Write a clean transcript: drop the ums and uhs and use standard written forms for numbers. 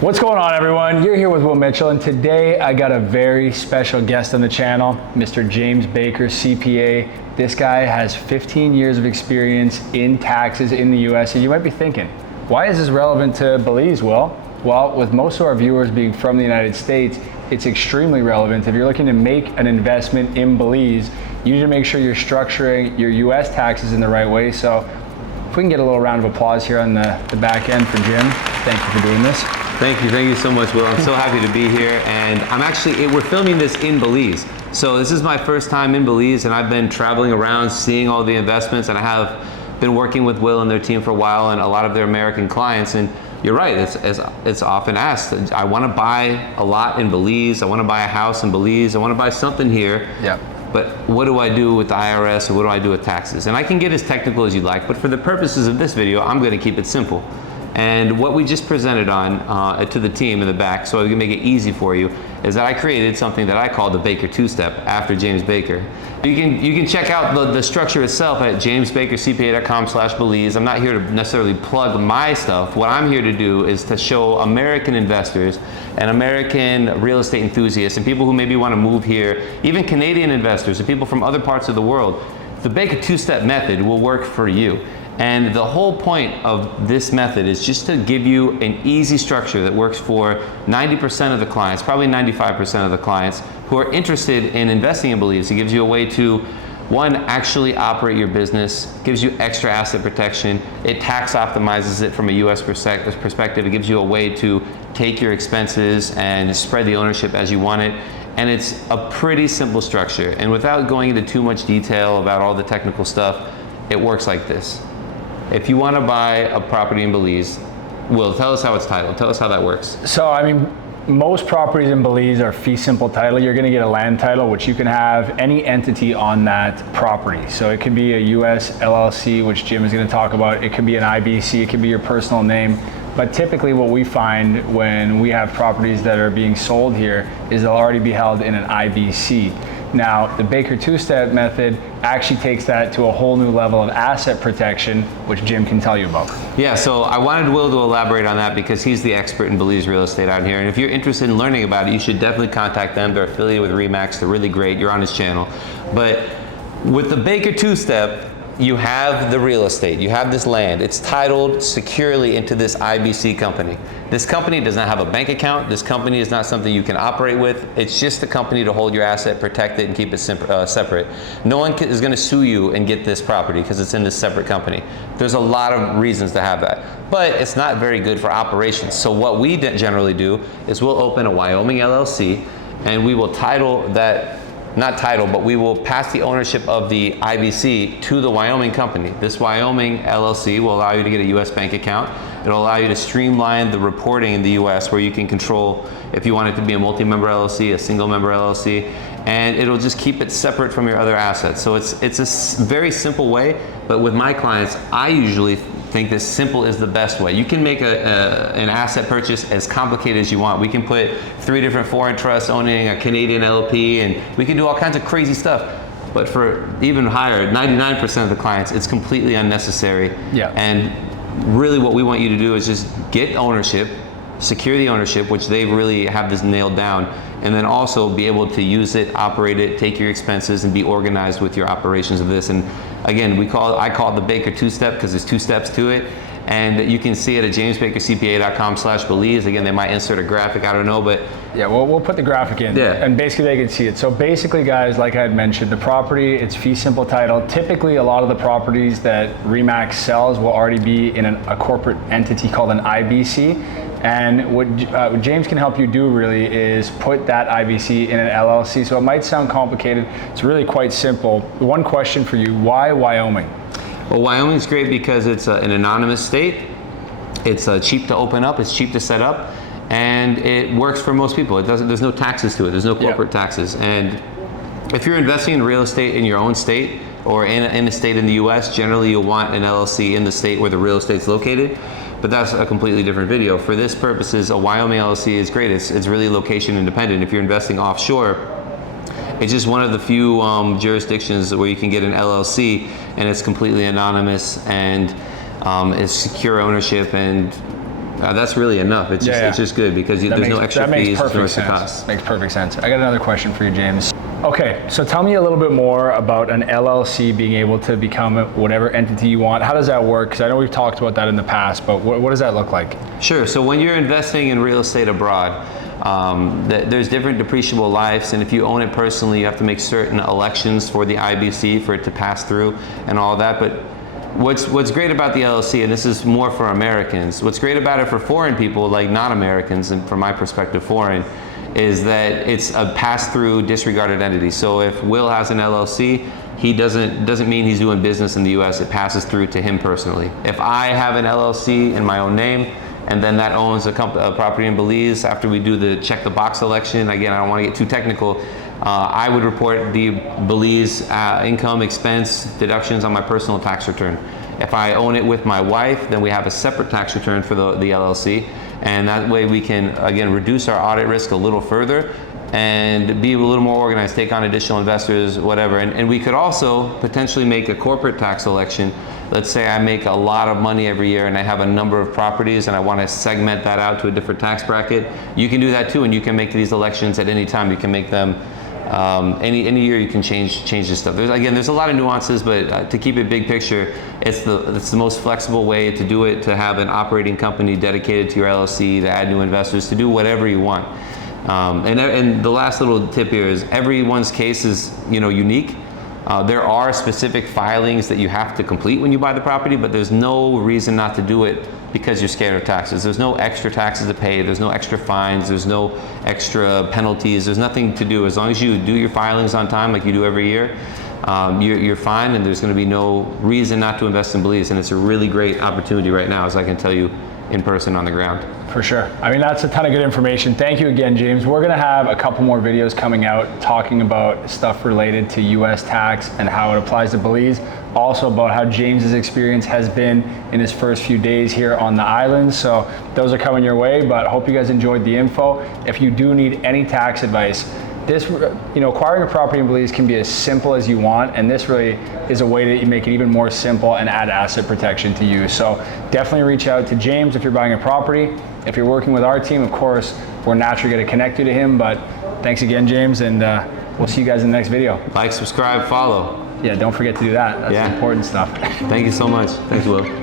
What's going on, everyone? You're here with Will Mitchell, and today I got a very special guest on the channel, Mr. James Baker CPA. This guy has 15 years of experience in taxes in the US, and you might be thinking, why is this relevant to Belize, Will? Well, with most of our viewers being from the United States, it's extremely relevant. If you're looking to make an investment in Belize, you need to make sure you're structuring your US taxes in the right way. So if we can get a little round of applause here on the back end for Jim. Thank you for doing this. Thank you so much, Will. I'm so happy to be here, and we're filming this in Belize. So this is my first time in Belize, and I've been traveling around, seeing all the investments, and I have been working with Will and their team for a while, and a lot of their American clients. And you're right, it's often asked. I want to buy a lot in Belize. I want to buy a house in Belize. I want to buy something here. Yeah. But what do I do with the IRS, or what do I do with taxes? And I can get as technical as you'd like, but for the purposes of this video, I'm going to keep it simple. And what we just presented on to the team in the back, so I can make it easy for you, is that I created something that I call the Baker TwoStep after James Baker. You can check out the structure itself at jamesbakercpa.com/Belize. I'm not here to necessarily plug my stuff. What I'm here to do is to show American investors and American real estate enthusiasts and people who maybe want to move here, even Canadian investors and people from other parts of the world, the Baker TwoStep method will work for you. And the whole point of this method is just to give you an easy structure that works for 90% of the clients, probably 95% of the clients who are interested in investing in Belize. It gives you a way to, one, actually operate your business, gives you extra asset protection, it tax optimizes it from a US perspective, it gives you a way to take your expenses and spread the ownership as you want it. And it's a pretty simple structure. And without going into too much detail about all the technical stuff, it works like this. If you want to buy a property in Belize, Will, tell us how it's titled. Tell us how that works. So, I mean, most properties in Belize are fee simple title. You're going to get a land title, which you can have any entity on that property. So it could be a US LLC, which Jim is going to talk about. It could be an IBC. It could be your personal name. But typically what we find when we have properties that are being sold here is they'll already be held in an IBC. Now, the Baker TwoStep method actually takes that to a whole new level of asset protection, which Jim can tell you about. Yeah, so I wanted Will to elaborate on that because he's the expert in Belize real estate out here. And if you're interested in learning about it, you should definitely contact them. They're affiliated with RE/MAX. They're really great. You're on his channel. But with the Baker TwoStep, you have the real estate, you have this land, it's titled securely into this IBC company. This company does not have a bank account, this company is not something you can operate with, it's just a company to hold your asset, protect it, and keep it separate. No one is going to sue you and get this property because it's in this separate company. There's a lot of reasons to have that, but it's not very good for operations. So what we generally do is we'll open a Wyoming LLC and we will title that, not title, but we will pass the ownership of the IBC to the Wyoming company. This Wyoming LLC will allow you to get a US bank account. It'll allow you to streamline the reporting in the US where you can control if you want it to be a multi-member LLC, a single member LLC, and it'll just keep it separate from your other assets. So it's a very simple way, but with my clients, I usually think this simple is the best way. You can make an asset purchase as complicated as you want. We can put 3 different foreign trusts owning a Canadian LP, and we can do all kinds of crazy stuff. But for even higher, 99% of the clients, it's completely unnecessary. Yeah. And really what we want you to do is just get ownership, secure the ownership, which they really have this nailed down, and then also be able to use it, operate it, take your expenses, and be organized with your operations of this. And again, I call it the Baker TwoStep because there's 2 steps to it. And you can see it at jamesbakercpa.com/Belize. Again, they might insert a graphic, I don't know, but yeah, we'll put the graphic in, yeah. And basically they can see it. So basically, guys, like I had mentioned, the property, it's fee simple title. Typically, a lot of the properties that RE/MAX sells will already be in a corporate entity called an IBC. And what James can help you do really is put that IBC in an LLC. So it might sound complicated. It's really quite simple. One question for you, why Wyoming? Well, Wyoming's great because it's an anonymous state. It's cheap to open up, it's cheap to set up, and it works for most people. There's no taxes to it, there's no corporate taxes. And if you're investing in real estate in your own state or in a state in the US, generally you'll want an LLC in the state where the real estate's located. But that's a completely different video. For this purposes, a Wyoming LLC is great. It's really location independent. If you're investing offshore, it's just one of the few jurisdictions where you can get an LLC and it's completely anonymous and it's secure ownership, and That's really enough. It's just, it's just good because there's no extra fees, there's no extra costs. Makes perfect sense. I got another question for you, James. Okay, so tell me a little bit more about an LLC being able to become whatever entity you want. How does that work? Because I know we've talked about that in the past, but what does that look like? Sure. So when you're investing in real estate abroad, there's different depreciable lives, and if you own it personally, you have to make certain elections for the IBC for it to pass through and all that. But what's great about the LLC, and this is more for Americans, what's great about it for foreign people, like not Americans, and from my perspective foreign, is that it's a pass-through disregarded entity. So if Will has an LLC, he doesn't mean he's doing business in the US, it passes through to him personally. If I have an LLC in my own name, and then that owns a property in Belize, after we do the check the box election, again, I don't want to get too technical, I would report the Belize income expense deductions on my personal tax return. If I own it with my wife, then we have a separate tax return for the LLC. And that way we can, again, reduce our audit risk a little further and be a little more organized, take on additional investors, whatever. And we could also potentially make a corporate tax election. Let's say I make a lot of money every year and I have a number of properties and I want to segment that out to a different tax bracket. You can do that too, and you can make these elections at any time. You can make them any year. You can change this stuff. There's a lot of nuances, but to keep it big picture, it's the most flexible way to do it, to have an operating company dedicated to your LLC, to add new investors, to do whatever you want. And the last little tip here is everyone's case is unique. There are specific filings that you have to complete when you buy the property, but there's no reason not to do it because you're scared of taxes. There's no extra taxes to pay, there's no extra fines, there's no extra penalties, there's nothing to do. As long as you do your filings on time like you do every year, you're fine, and there's going to be no reason not to invest in Belize. And it's a really great opportunity right now, as I can tell you in person on the ground. For sure. I mean, that's a ton of good information. Thank you again, James. We're going to have a couple more videos coming out talking about stuff related to US tax and how it applies to Belize. Also about how James's experience has been in his first few days here on the island. So those are coming your way, but I hope you guys enjoyed the info. If you do need any tax advice, acquiring a property in Belize can be as simple as you want, and this really is a way to make it even more simple and add asset protection to you. So definitely reach out to James if you're buying a property. If you're working with our team, of course, we're naturally going to connect you to him. But thanks again, James, and we'll see you guys in the next video. Like, subscribe, follow. Yeah, don't forget to do that. That's the important stuff. Thank you so much. Thanks, Will.